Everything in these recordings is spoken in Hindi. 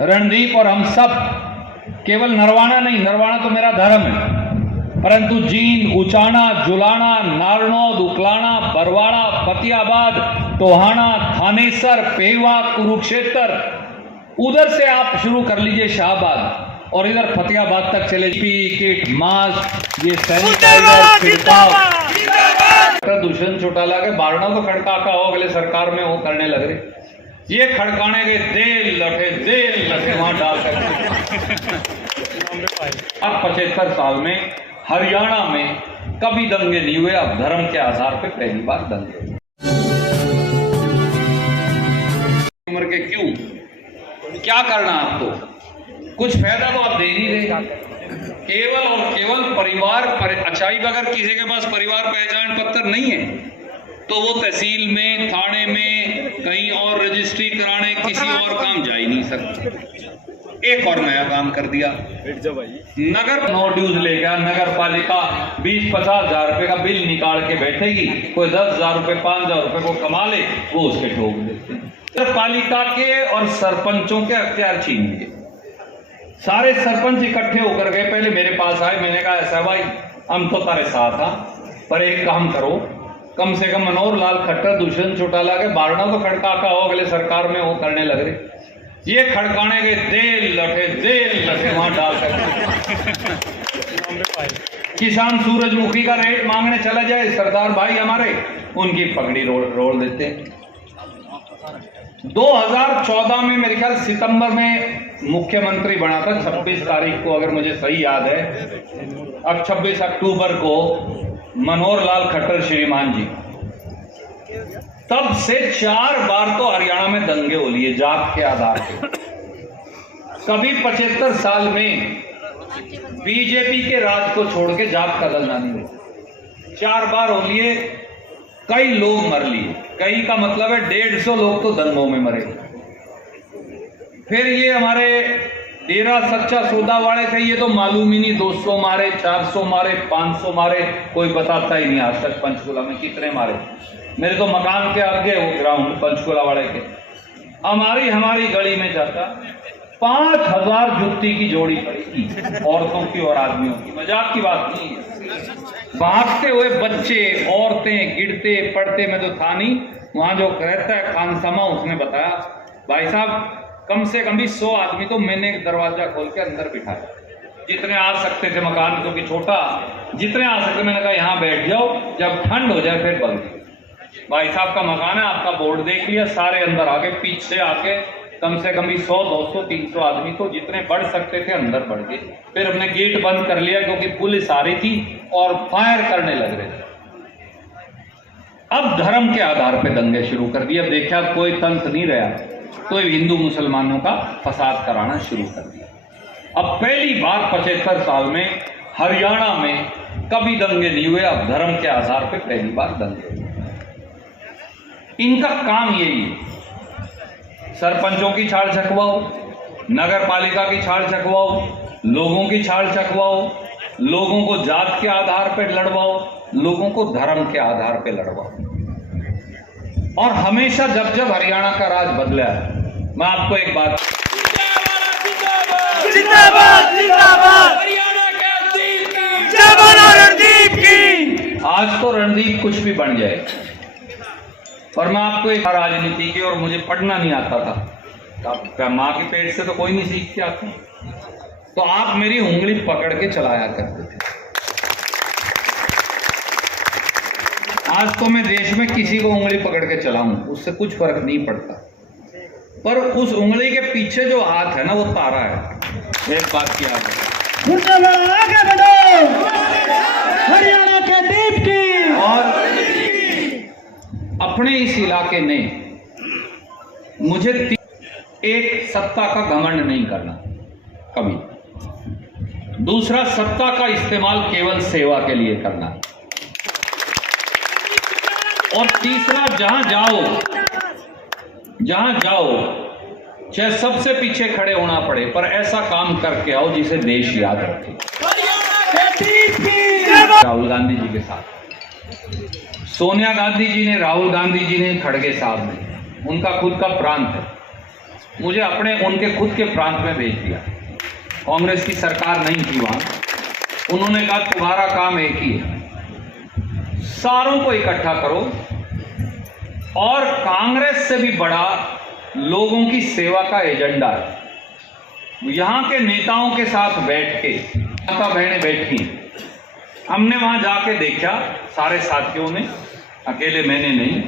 रणदीप और हम सब केवल नरवाना नहीं, नरवाना तो मेरा धर्म है, परंतु जींद, उचाना, जुलाना, नारनौद, उकलाना, बरवाड़ा, फतियाबाद, टोहाना, थानेसर, पेवा, कुरुक्षेत्र, उधर से आप शुरू कर लीजिए शाहबाद और इधर फतियाबाद तक चले, किट, मास्क, ये सैनिटाइजर, छिड़काव। दुष्यंत चौटाला के बारना तो खड़का का हो, अगले सरकार में वो करने लग रहे, ये खड़काने के देल लखे वहां डाल सकते। 75 साल में हरियाणा में कभी दंगे नहीं हुए, अब धर्म के आधार पे पहली बार दंगे हुए। उम्र के क्यों, क्या करना आपको, कुछ फायदा तो आप दे नहीं रहे, केवल और केवल परिवार अच्छाई। अगर किसी के पास परिवार पहचान पत्र नहीं है तो वो तहसील में, थाने में, कहीं और रजिस्ट्री कराने किसी और काम जा ही नहीं सकते। एक और नया काम कर दिया, नगर नो ड्यूज लेगा, नगर पालिका 20-50 हजार रुपए का बिल निकाल के बैठेगी, कोई 10,000 रुपए 5,000 रुपए को कमा ले, वो उसके ठोक देते हैं। नगर पालिका के और सरपंचों के अख्तियार छीन लिए। सारे सरपंच इकट्ठे होकर गए, पहले मेरे पास आए, मैंने कहा ऐसा भाई हम तो तारे साथ था, पर एक काम करो, कम से कम मनोहर लाल खट्टर, दुष्यंत चौटाला के बारना तो खड़का का हो, अगले सरकार में वो करने लग रहे, ये खड़काने के देल लखे वहां डाल सकते। किसान सूरजमुखी का रेट मांगने चला जाए, सरदार भाई हमारे उनकी पगड़ी रोल देते। 2014 में मेरे ख्याल सितंबर में मुख्यमंत्री बना था, 26 तारीख को अगर मुझे सही याद है, अब 26 अक्टूबर को मनोहर लाल खट्टर श्रीमान जी, तब से 4 बार तो हरियाणा में दंगे हो लिए जात के आधार पे। कभी 75 साल में बीजेपी के राज को छोड़ के जात का दंगा नहीं हुआ, 4 बार हो लिए, कई लोग मर लिए, कई का मतलब है 150 लोग तो दंगों में मरे। फिर ये हमारे डेरा सच्चा सौदा वाले थे, ये तो मालूम ही नहीं, 200 मारे, 400 मारे, 500 मारे, कोई बताता ही नहीं आज तक पंचकुला में कितने मारे। मेरे तो मकान के आगे वो ग्राउंड पंचकुला वाले के, हमारी गली में जाता 5,000 जुत्ती की जोड़ी पड़ी थी, औरतों की और आदमियों की, मजाक की बात नहीं है। भागते हुए बच्चे, औरतें, गिरते पड़ते, में तो था नहीं, वहां जो रहता है खानसमा, उसने बताया भाई साहब कम से कम भी 100 आदमी तो मैंने दरवाजा खोल के अंदर बिठाया, जितने आ सकते थे, मकान क्योंकि छोटा, जितने आ सकते, मैंने कहा यहाँ बैठ जाओ, जब ठंड हो जाए फिर बंद। भाई साहब का मकान है, आपका बोर्ड देख लिया, सारे अंदर आके, पीछे आके कम से कम भी 100, 200, 300 आदमी तो जितने बढ़ सकते थे अंदर बढ़ गए। फिर हमने गेट बंद कर लिया क्योंकि पुलिस आ रही थी और फायर करने लग रहे थे। अब धर्म के आधार पे दंगे शुरू कर दिए। अब देखा कोई तंत्र नहीं रहा, तो हिंदू मुसलमानों का फसाद कराना शुरू कर दिया। अब पहली बार 75 साल में हरियाणा में कभी दंगे नहीं हुए, अब धर्म के आधार पे पहली बार दंगे हुए। इनका काम यही है, सरपंचों की छाड़ छकवाओ, नगर पालिका की छाड़ छकवाओ, लोगों की छाड़ छकवाओ, लोगों को जात के आधार पर लड़वाओ, लोगों को धर्म के आधार पर लड़वाओ। और हमेशा जब जब हरियाणा का राज बदला है, मैं आपको एक बात, जिंदाबाद जिंदाबाद हरियाणा के रणदीप की। आज तो रणदीप कुछ भी बन जाए, और मैं आपको एक राजनीति की, और मुझे पढ़ना नहीं आता था, माँ के पेट से तो कोई नहीं सीख के आता, तो आप मेरी उंगली पकड़ के चलाया करते थे। आज तो मैं देश में किसी को उंगली पकड़ के चलाऊं, उससे कुछ फर्क नहीं पड़ता, पर उस उंगली के पीछे जो हाथ है ना, वो तारा है। एक बात की याद है, आगे बढ़ो, हरियाणा के दीप की। और अपने इस इलाके ने मुझे एक सत्ता का घमंड नहीं करना कभी, दूसरा सत्ता का इस्तेमाल केवल सेवा के लिए करना, और तीसरा जहां जाओ चाहे सबसे पीछे खड़े होना पड़े, पर ऐसा काम करके आओ जिसे देश याद रखे। राहुल गांधी जी के साथ सोनिया गांधी जी ने, राहुल गांधी जी ने, खड़गे साहब ने, उनका खुद का प्रांत है, मुझे अपने उनके खुद के प्रांत में भेज दिया। कांग्रेस की सरकार नहीं थी वहां। उन्होंने कहा तुम्हारा काम एक ही है, सारों को इकट्ठा करो और कांग्रेस से भी बड़ा लोगों की सेवा का एजेंडा है। यहां के नेताओं के साथ बैठ के माता बहनें बैठी, हमने वहां जाके देखा सारे साथियों ने, अकेले मैंने नहीं,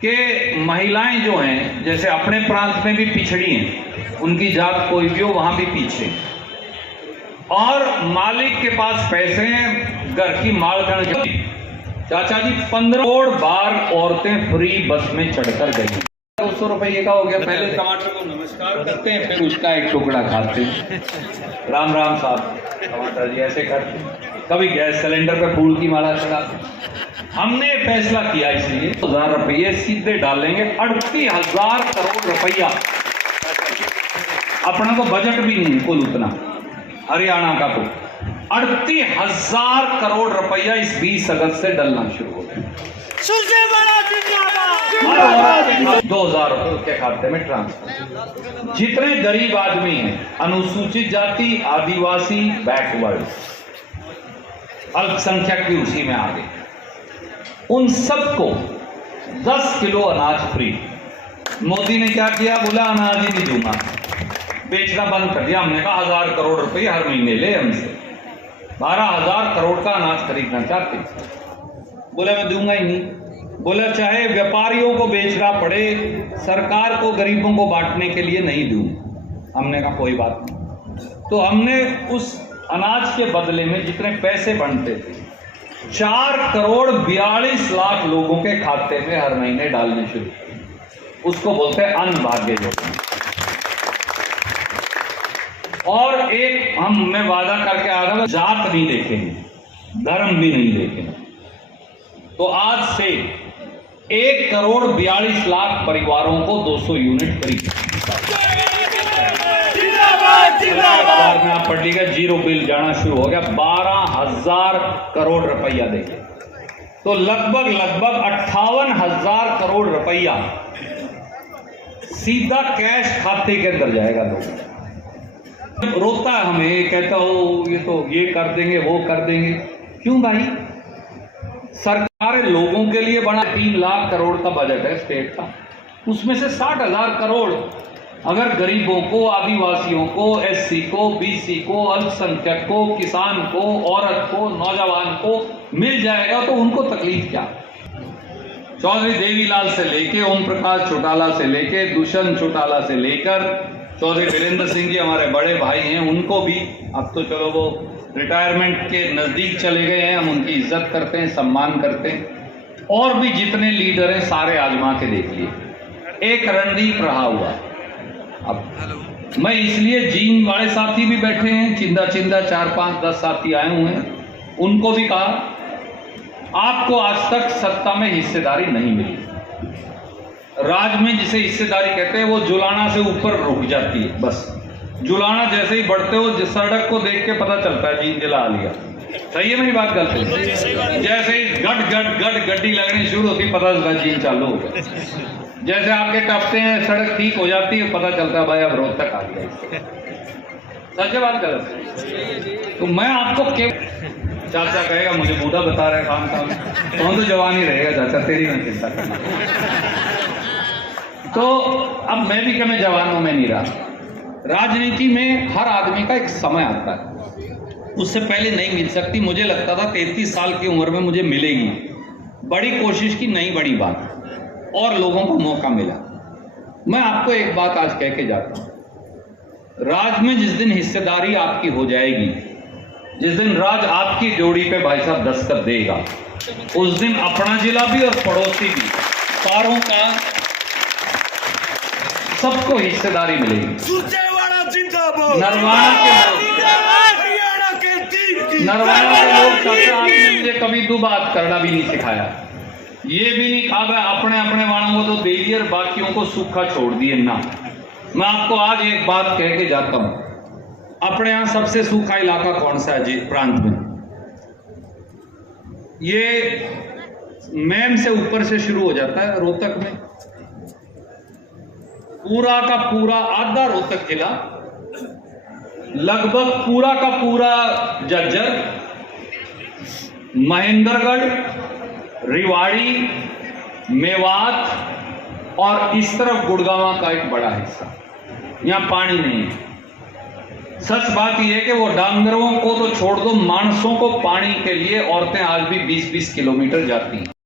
कि महिलाएं जो हैं जैसे अपने प्रांत में भी पिछड़ी हैं, उनकी जात कोई भी हो वहां भी पीछे, और मालिक के पास पैसे हैं, घर की मालकन। चाचा जी 15 करोड़ बार औरतें फ्री बस में चढ़कर गई। 200 रुपये का हो गया। पहले टमाटर को नमस्कार करते हैं, फिर उसका एक टुकड़ा खाते हैं। राम राम साहब टमाटर जी ऐसे करते हैं। कभी गैस सिलेंडर पे फूल की माला चढ़ाते हैं। हमने फैसला किया इसलिए 1000 रुपये सीधे डालेंगे। 38,000 करोड़ रुपया, अपना तो बजट भी नहीं कुल उतना हरियाणा का, तो 38,000 करोड़ रुपया इस 20 अगस्त से डलना शुरू हो गया। 2,000 रुपये उसके खाते में ट्रांसफर। जितने गरीब आदमी हैं, अनुसूचित जाति, आदिवासी, बैकवर्ड, अल्पसंख्यक भी उसी में आ गए, उन सबको 10 किलो अनाज फ्री। मोदी ने क्या किया, बोला अनाज ही नहीं दूंगा, बेचना बंद कर दिया। हमने कहा 1000 करोड़ रुपए हर महीने ले हमसे, 12,000 करोड़ का अनाज खरीदना चाहते। बोला मैं दूंगा ही नहीं। बोला चाहे व्यापारियों को बेचना पड़े, सरकार को गरीबों को बांटने के लिए नहीं दूंगा। हमने कहा कोई बात नहीं। तो हमने उस अनाज के बदले में जितने पैसे बनते थे 4 करोड़ 42 लाख लोगों के खाते में हर महीने डालने शुरू किए। उसको बोलते हैं अन्न भाग्य योजना। और एक मैं वादा करके आ रहा हूं, जात नहीं देखेंगे, धर्म भी नहीं देखेंगे। तो आज से 1 करोड़ 42 लाख परिवारों को 200 यूनिट फ्री। में आप पढ़ लीजिएगा, जीरो बिल जाना शुरू हो गया। 12,000 करोड़ रुपया देंगे, तो लगभग 58,000 करोड़ रुपया सीधा कैश खाते के अंदर जाएगा। लोग रोता है हमें, कहता हो ये तो ये कर देंगे वो कर देंगे। क्यों भाई, सरकार लोगों के लिए बना 3 लाख करोड़ का बजट है स्टेट का, उसमें से 60,000 करोड़ अगर गरीबों को, आदिवासियों को, एससी को, बीसी को, अल्पसंख्यक को, किसान को, औरत को, नौजवान को मिल जाएगा तो उनको तकलीफ क्या। चौधरी देवीलाल से लेके ओम प्रकाश चौटाला से लेके दुष्यंत चौटाला से लेकर चौधरी वीरेंद्र सिंह जी हमारे बड़े भाई हैं, उनको भी अब तो चलो वो रिटायरमेंट के नजदीक चले गए हैं, हम उनकी इज्जत करते हैं, सम्मान करते हैं। और भी जितने लीडर हैं सारे आजमा के देख लिए। एक रणदीप रहा हुआ। अब मैं इसलिए जींद वाले साथी भी बैठे हैं, चिंदा 4-5-10 साथी आए हुए हैं, उनको भी कहा आपको आज तक सत्ता में हिस्सेदारी नहीं मिली। राज में जिसे हिस्सेदारी कहते हैं वो जुलाना से ऊपर रुक जाती है। बस जुलाना जैसे ही बढ़ते हो, जिस सड़क को देख के पता चलता है जींद जला लिया। सही है मेरी बात, गलत है? जैसे ही गट गड्डी लगनी शुरू होती पता चलता है जींद चालू हो गया। जैसे आपके टपते हैं सड़क ठीक हो जाती है, पता चलता है भाई अब रोड तक आ गया। सच बात गलत है? तो मैं आपको चाचा कहेगा मुझे बूढ़ा बता रहे काम तो जवान ही रहेगा चाचा, तेरी मैं चिंता करना। तो अब मैं भी कभी जवानों में नहीं रहा। राजनीति में हर आदमी का एक समय आता है, उससे पहले नहीं मिल सकती। मुझे लगता था 33 साल की उम्र में मुझे मिलेगी, बड़ी कोशिश की, नहीं बड़ी बात, और लोगों को मौका मिला। मैं आपको एक बात आज कह के जाता हूं, राज में जिस दिन हिस्सेदारी आपकी हो जाएगी, जिस दिन राज आपकी जोड़ी पे भाई साहब दस्तखत देगा, उस दिन अपना जिला भी और पड़ोसी भी, सारों का सबको हिस्सेदारी मिलेगी। नरवाना के लोग सबसे आपने मुझे कभी दो बात करना भी नहीं सिखाया, ये भी नहीं कहा अपने अपने वालों को तो दे दिए और बाकियों को सूखा छोड़ दिए ना। मैं आपको आज एक बात कह के जाता हूं, अपने यहां सबसे सूखा इलाका कौन सा है जी प्रांत में? ये मैम से ऊपर से शुरू हो जाता है, रोहतक में पूरा का पूरा आधा रोहतक जिला, लगभग पूरा का पूरा झज्जर, महेंद्रगढ़, रिवाड़ी, मेवात और इस तरफ गुड़गांव का एक बड़ा हिस्सा, यहां पानी नहीं है। सच बात यह है कि वो डांगरों को तो छोड़ दो, मानसों को पानी के लिए औरतें आज भी 20-20 किलोमीटर जाती हैं।